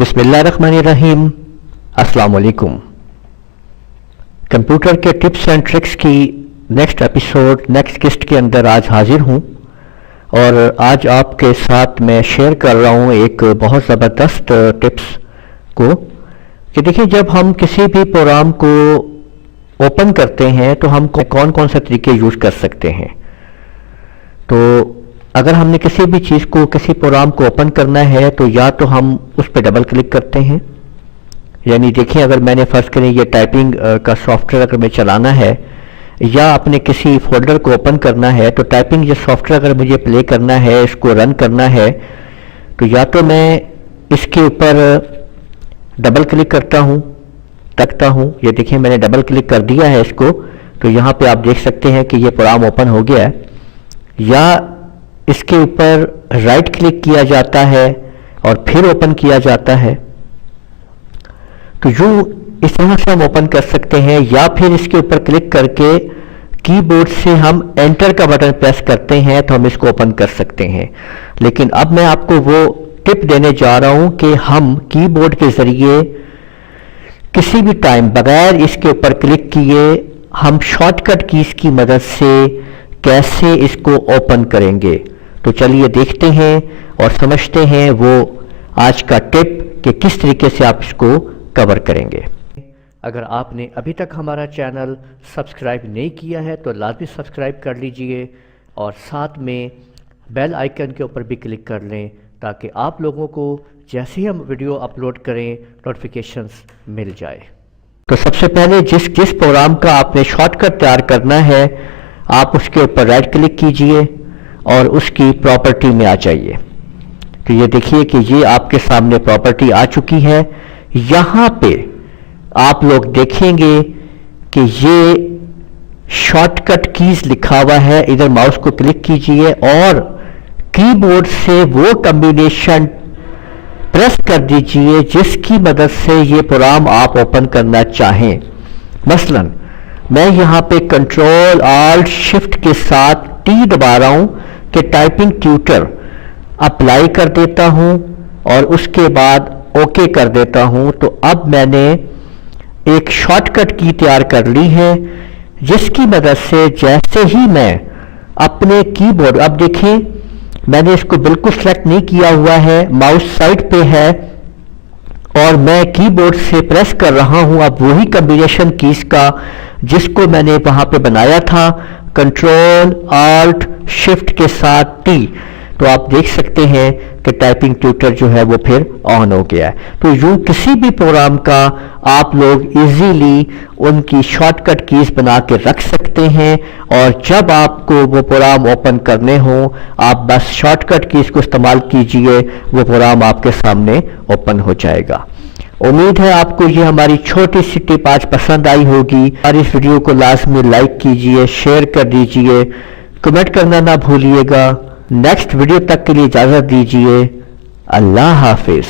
बिस्मिल्लाहिर्रहमानिर्रहीम। अस्सलाम वालेकुम। कंप्यूटर के टिप्स एंड ट्रिक्स की नेक्स्ट एपिसोड नेक्स्ट किस्त के अंदर आज हाजिर हूँ और आज आपके साथ मैं शेयर कर रहा हूँ एक बहुत ज़बरदस्त टिप्स को कि देखिए, जब हम किसी भी प्रोग्राम को ओपन करते हैं तो हम कौन कौन से तरीके यूज़ कर सकते हैं। तो अगर हमने किसी भी चीज़ को, किसी प्रोग्राम को ओपन करना है तो या तो हम उस पर डबल क्लिक करते हैं, यानी देखिए अगर मैंने फर्ज करें ये टाइपिंग का सॉफ्टवेयर अगर मुझे चलाना है या अपने किसी फोल्डर को ओपन करना है तो टाइपिंग ये सॉफ्टवेयर अगर मुझे प्ले करना है, इसको रन करना है, तो या तो मैं इसके ऊपर डबल क्लिक करता हूँ, तकता हूँ। ये देखिए मैंने डबल क्लिक कर दिया है इसको, तो यहाँ पे आप देख सकते हैं कि ये प्रोग्राम ओपन हो गया है। या इसके ऊपर राइट क्लिक किया जाता है और फिर ओपन किया जाता है। तो यूं इस तरह से हम ओपन कर सकते हैं, या फिर इसके ऊपर क्लिक करके कीबोर्ड से हम एंटर का बटन प्रेस करते हैं तो हम इसको ओपन कर सकते हैं। लेकिन अब मैं आपको वो टिप देने जा रहा हूं कि हम कीबोर्ड के जरिए किसी भी टाइम बगैर इसके ऊपर क्लिक किए हम शॉर्टकट कीज की मदद से कैसे इसको ओपन करेंगे। तो चलिए देखते हैं और समझते हैं वो आज का टिप कि किस तरीके से आप इसको कवर करेंगे। अगर आपने अभी तक हमारा चैनल सब्सक्राइब नहीं किया है तो लाजमी सब्सक्राइब कर लीजिए और साथ में बेल आइकन के ऊपर भी क्लिक कर लें ताकि आप लोगों को जैसे ही हम वीडियो अपलोड करें नोटिफिकेशंस मिल जाए। तो सबसे पहले जिस प्रोग्राम का आपने शॉर्टकट तैयार करना है आप उसके ऊपर राइट क्लिक कीजिए और उसकी प्रॉपर्टी में आ जाइए। तो ये देखिए कि ये आपके सामने प्रॉपर्टी आ चुकी है। यहाँ पे आप लोग देखेंगे कि ये शॉर्टकट कीज लिखा हुआ है, इधर माउस को क्लिक कीजिए और कीबोर्ड से वो कॉम्बिनेशन प्रेस कर दीजिए जिसकी मदद से ये प्रोग्राम आप ओपन करना चाहें। मसलन मैं यहाँ पे कंट्रोल ऑल्ट शिफ्ट के साथ टी दबा रहा हूँ कि टाइपिंग ट्यूटर अप्लाई कर देता हूँ और उसके बाद ओके कर देता हूँ। तो अब मैंने एक शॉर्टकट की तैयार कर ली है जिसकी मदद से जैसे ही मैं अपने कीबोर्ड, अब देखें मैंने इसको बिल्कुल सेलेक्ट नहीं किया हुआ है, माउस साइड पे है और मैं कीबोर्ड से प्रेस कर रहा हूँ अब वही कॉम्बिनेशन कीज का जिसको मैंने वहां पे बनाया था, कंट्रोल ऑल्ट शिफ्ट के साथ टी। तो आप देख सकते हैं कि टाइपिंग ट्यूटर जो है वो फिर ऑन हो गया है। तो यूं किसी भी प्रोग्राम का आप लोग इजीली उनकी शॉर्टकट कीज बना के रख सकते हैं और जब आपको वो प्रोग्राम ओपन करने हो आप बस शॉर्टकट कीज को इस्तेमाल कीजिए, वो प्रोग्राम आपके सामने ओपन हो जाएगा। उम्मीद है आपको ये हमारी छोटी सी टिप आज पसंद आई होगी और इस वीडियो को लाजमी लाइक कीजिए, शेयर कर दीजिए, कमेंट करना ना भूलिएगा। नेक्स्ट वीडियो तक के लिए इजाज़त दीजिए। अल्लाह हाफिज।